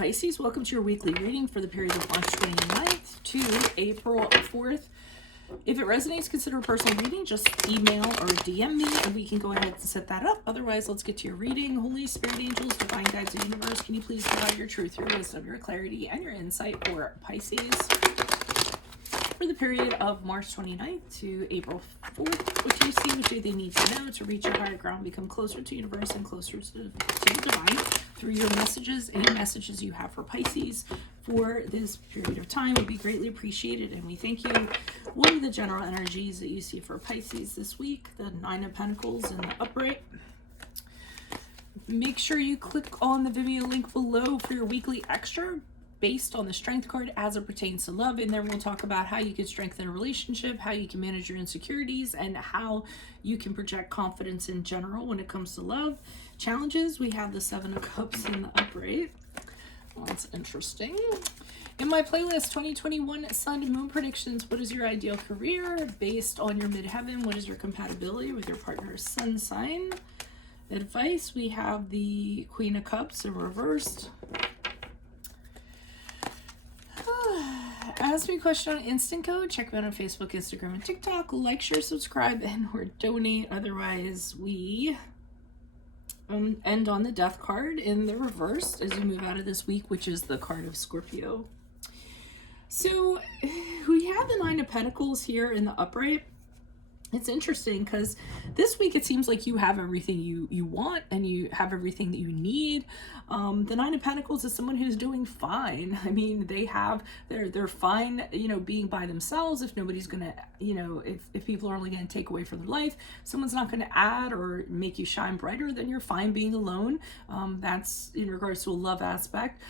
Pisces, welcome to your weekly reading for the period of March 29th to April 4th. If it resonates, consider a personal reading. Just email or DM me and we can go ahead and set that up. Otherwise, let's get to your reading. Holy Spirit, angels, divine guides of the universe, can you please provide your truth, your wisdom, your clarity, and your insight for Pisces for the period of March 29th to April 4th. What do you see? What do they need to know to reach your higher ground, become closer to the universe and closer to the divine through your messages? Any messages you have for Pisces for this period of time would be greatly appreciated, and we thank you. What are the general energies that you see for Pisces this week? The Nine of Pentacles in the upright. Make sure you click on the video link below for your weekly extra based on the strength card as it pertains to love. And then we'll talk about how you can strengthen a relationship, how you can manage your insecurities, and how you can project confidence in general when it comes to love. Challenges, we have the Seven of Cups in the upright. Well, that's interesting. In my playlist, 2021 Sun and Moon predictions, what is your ideal career based on your midheaven? What is your compatibility with your partner's sun sign? Advice, we have the Queen of Cups in reversed. Ask me a question on Instant Code. Check me out on Facebook, Instagram, and TikTok. Like, share, subscribe, and or donate. Otherwise, we end on the Death card in the reverse as we move out of this week, which is the card of Scorpio. So we have the Nine of Pentacles here in the upright. It's interesting because this week it seems like you have everything you want and you have everything that you need. The Nine of Pentacles is someone who's doing fine. I mean, they're fine, you know, being by themselves. If nobody's gonna, you know, if people are only gonna take away from their life, someone's not gonna add or make you shine brighter, then you're fine being alone. That's in regards to a love aspect.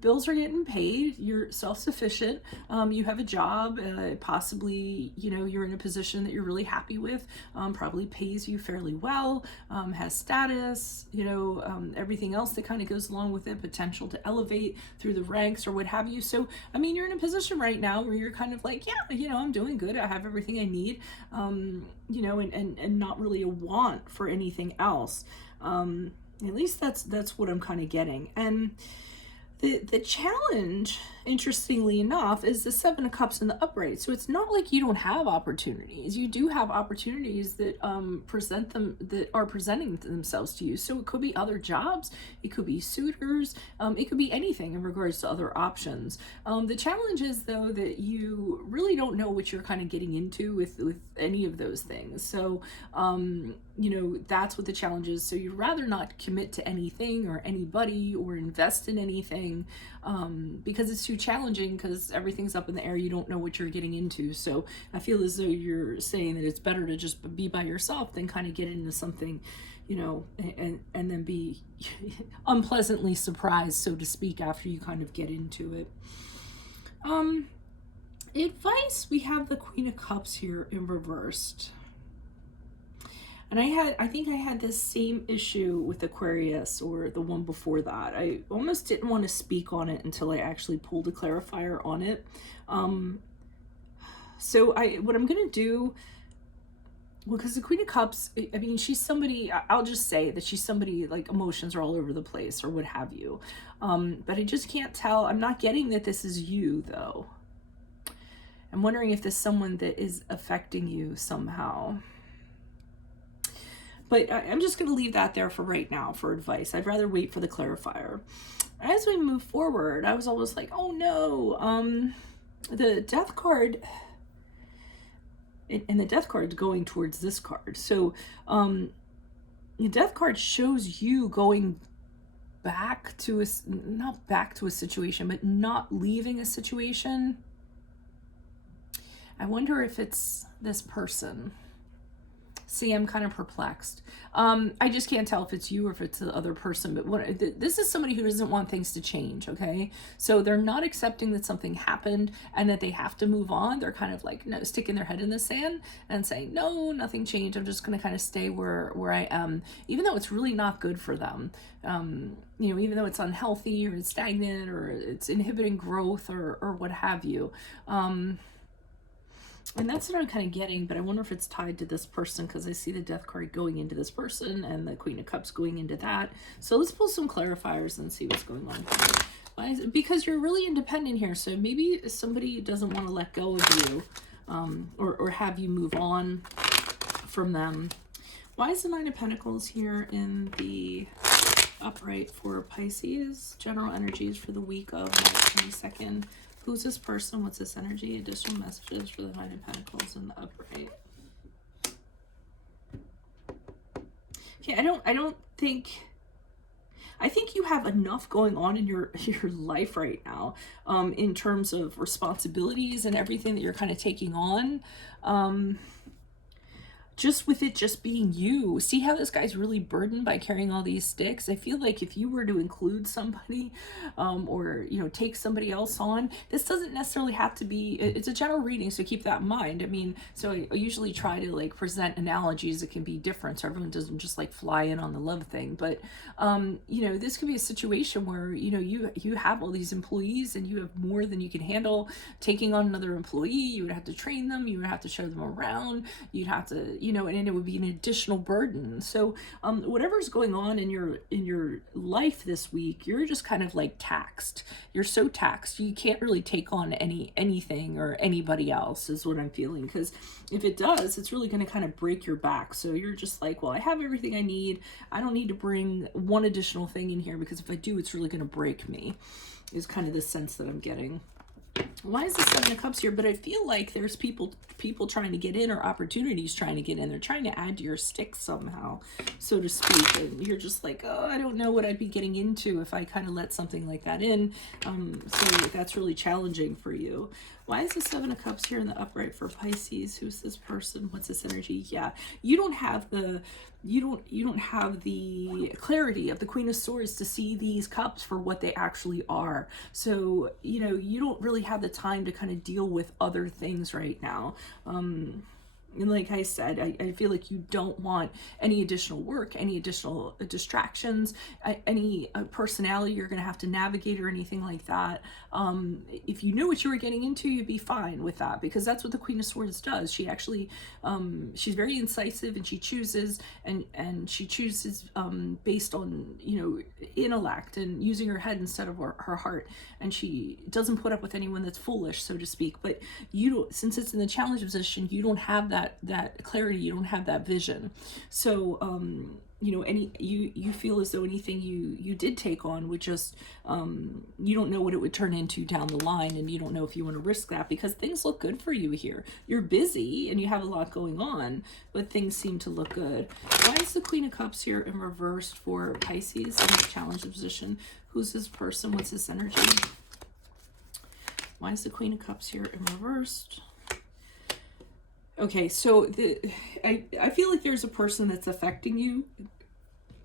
Bills are getting paid. You're self-sufficient. You have a job. Possibly, you know, you're in a position that you're really happy with. Probably pays you fairly well. Has status. You know, everything else that kind of goes along with it, potential to elevate through the ranks or what have you. So, I mean, you're in a position right now where you're kind of like, yeah, you know, I'm doing good. I have everything I need, you know, and not really a want for anything else. At least that's what I'm kind of getting. And the challenge, interestingly enough, is the Seven of Cups in the upright. So it's not like you don't have opportunities. You do have opportunities that that are presenting themselves to you. So it could be other jobs, it could be suitors, it could be anything in regards to other options. The challenge is, though, that you really don't know what you're kind of getting into with any of those things. So you know, that's what the challenge is. So you'd rather not commit to anything or anybody or invest in anything because it's too challenging, because everything's up in the air. You don't know what you're getting into. So I feel as though you're saying that it's better to just be by yourself than kind of get into something, you know, and then be unpleasantly surprised, so to speak, after you kind of get into it. Advice, we have the Queen of Cups here in reversed. And I think I had this same issue with Aquarius, or the one before that. I almost didn't want to speak on it until I actually pulled a clarifier on it. So what I'm going to do, well, because the Queen of Cups, I mean, she's somebody, I'll just say that she's somebody, like, emotions are all over the place or what have you. But I just can't tell. I'm not getting that this is you, though. I'm wondering if there's someone that is affecting you somehow. But I'm just going to leave that there for right now for advice. I'd rather wait for the clarifier. As we move forward, I was always like, oh no, the Death card, and the Death card is going towards this card. So the Death card shows you going back to not back to a situation, but not leaving a situation. I wonder if it's this person. See, I'm kind of perplexed. I just can't tell if it's you or if it's the other person, but this is somebody who doesn't want things to change, okay? So they're not accepting that something happened and that they have to move on. They're kind of like, no, sticking their head in the sand and saying, no, nothing changed. I'm just going to kind of stay where I am, even though it's really not good for them. You know, even though it's unhealthy or it's stagnant or it's inhibiting growth or what have you. And that's what I'm kind of getting, but I wonder if it's tied to this person, because I see the Death card going into this person and the Queen of Cups going into that. So let's pull some clarifiers and see what's going on. Why is it? Because you're really independent here. So maybe somebody doesn't want to let go of you, or have you move on from them. Why is the Nine of Pentacles here in the upright for Pisces? General energies for the week of March 22nd. Who's this person? What's this energy? Additional messages for the Nine of Pentacles in the upright. Okay, I think you have enough going on in your life right now, in terms of responsibilities and everything that you're kind of taking on. Just with it just being you. See how this guy's really burdened by carrying all these sticks? I feel like if you were to include somebody, or, you know, take somebody else on, this doesn't necessarily have to be, it's a general reading, so keep that in mind. I mean, so I usually try to like present analogies that can be different so everyone doesn't just like fly in on the love thing. But, you know, this could be a situation where, you know, you have all these employees and you have more than you can handle. Taking on another employee, you would have to train them, you would have to show them around, you'd have to, you know, and it would be an additional burden. So whatever's going on in your life this week, you're just kind of like taxed. You're so taxed. You can't really take on anything or anybody else, is what I'm feeling. Because if it does, it's really going to kind of break your back. So you're just like, well, I have everything I need. I don't need to bring one additional thing in here, because if I do, it's really going to break me, is kind of the sense that I'm getting. Why is the Seven of Cups here? But I feel like there's people trying to get in, or opportunities trying to get in. They're trying to add to your stick somehow, so to speak. And you're just like, oh, I don't know what I'd be getting into if I kind of let something like that in. So that's really challenging for you. Why is the Seven of Cups here in the upright for Pisces? Who's this person? What's this energy? Yeah, you don't have the clarity of the Queen of Swords to see these cups for what they actually are. So, you know, you don't really have the time to kind of deal with other things right now. And like I said, I feel like you don't want any additional work, any additional distractions, any personality you're going to have to navigate or anything like that. If you knew what you were getting into, you'd be fine with that, because that's what the Queen of Swords does. She actually, she's very incisive, and she chooses, and she chooses based on, you know, intellect and using her head instead of her heart. And she doesn't put up with anyone that's foolish, so to speak. But you don't, since it's in the challenge position, you don't have that clarity, you don't have that vision. So you know, you feel as though anything you did take on would just, you don't know what it would turn into down the line, and you don't know if you want to risk that, because things look good for you here. You're busy and you have a lot going on, but things seem to look good. Why is the Queen of Cups here in reversed for Pisces in the challenge position? Who's this person? What's this energy? Why is the Queen of Cups here in reversed? Okay, so I feel like there's a person that's affecting you.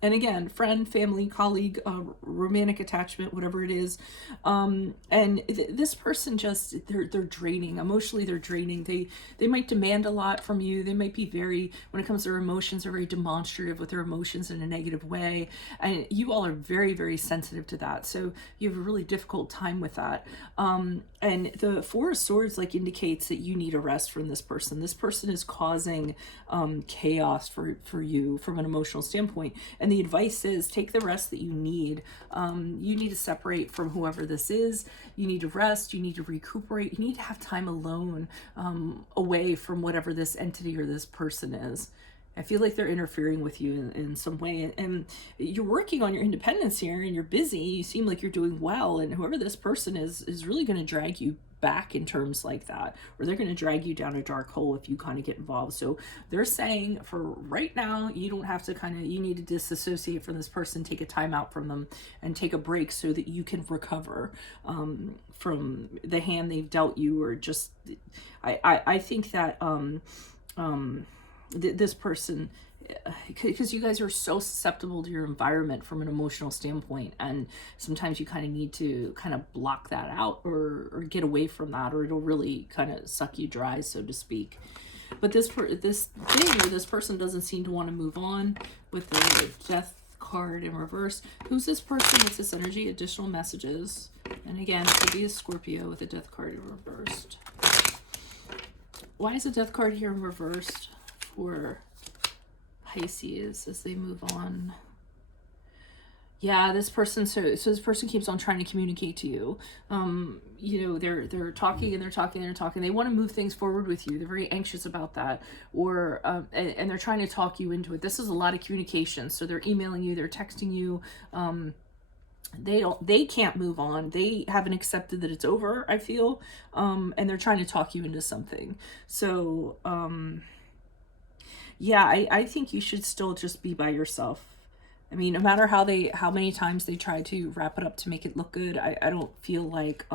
And again, friend, family, colleague, romantic attachment, whatever it is. And this person just, they're draining. Emotionally, they're draining. They might demand a lot from you. They might be very, when it comes to their emotions, they're very demonstrative with their emotions in a negative way. And you all are very, very sensitive to that. So you have a really difficult time with that. And the Four of Swords like indicates that you need a rest from this person. This person is causing chaos for you from an emotional standpoint. And the advice is take the rest that you need. You need to separate from whoever this is. You need to rest. You need to recuperate. You need to have time alone, away from whatever this entity or this person is. I feel like they're interfering with you in some way, and you're working on your independence here, and you're busy. You seem like you're doing well, and whoever this person is really going to drag you back in terms like that, or they're going to drag you down a dark hole if you kind of get involved. So they're saying for right now, you don't have to you need to disassociate from this person, take a time out from them, and take a break so that you can recover from the hand they've dealt you, or just, I think that, this person, because you guys are so susceptible to your environment from an emotional standpoint, and sometimes you kind of need to kind of block that out, or get away from that, or it'll really kind of suck you dry, so to speak. But this person doesn't seem to want to move on with the Death card in reverse. Who's this person? What's this energy? Additional messages. And again, it could be a Scorpio with a Death card in reversed. Why is the Death card here in reversed for Pisces as they move on? Yeah, this person, so this person keeps on trying to communicate to you. You know, they're talking and they're talking and they're talking. They want to move things forward with you. They're very anxious about that, or and they're trying to talk you into it. This is a lot of communication. So they're emailing you, they're texting you. They can't move on. They haven't accepted that it's over, I feel. And they're trying to talk you into something. So yeah, I think you should still just be by yourself. I mean, no matter how many times they try to wrap it up to make it look good, I don't feel like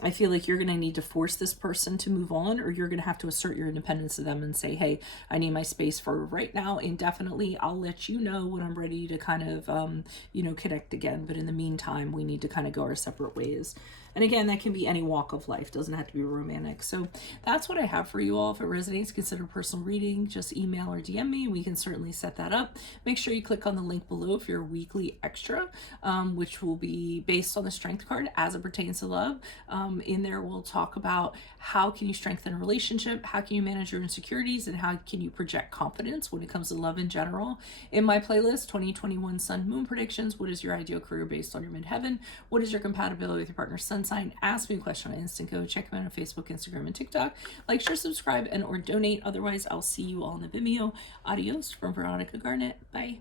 I feel like you're going to need to force this person to move on, or you're going to have to assert your independence to them and say, hey, I need my space for right now, indefinitely. I'll let you know when I'm ready to kind of, you know, connect again. But in the meantime, we need to kind of go our separate ways. And again, that can be any walk of life, doesn't have to be romantic. So that's what I have for you all. If it resonates, consider personal reading. Just email or DM me. We can certainly set that up. Make sure you click on the link below if you're a weekly extra, which will be based on the strength card as it pertains to love. In there, we'll talk about how can you strengthen a relationship, how can you manage your insecurities, and how can you project confidence when it comes to love in general. In my playlist, 2021 Sun Moon Predictions, what is your ideal career based on your midheaven? What is your compatibility with your partner's sun sign? Ask me a question on Instant Code. Check me out on Facebook, Instagram, and TikTok. Like, share, subscribe, and or donate. Otherwise, I'll see you all in the Vimeo. Adios from Veronica Garnett. Bye.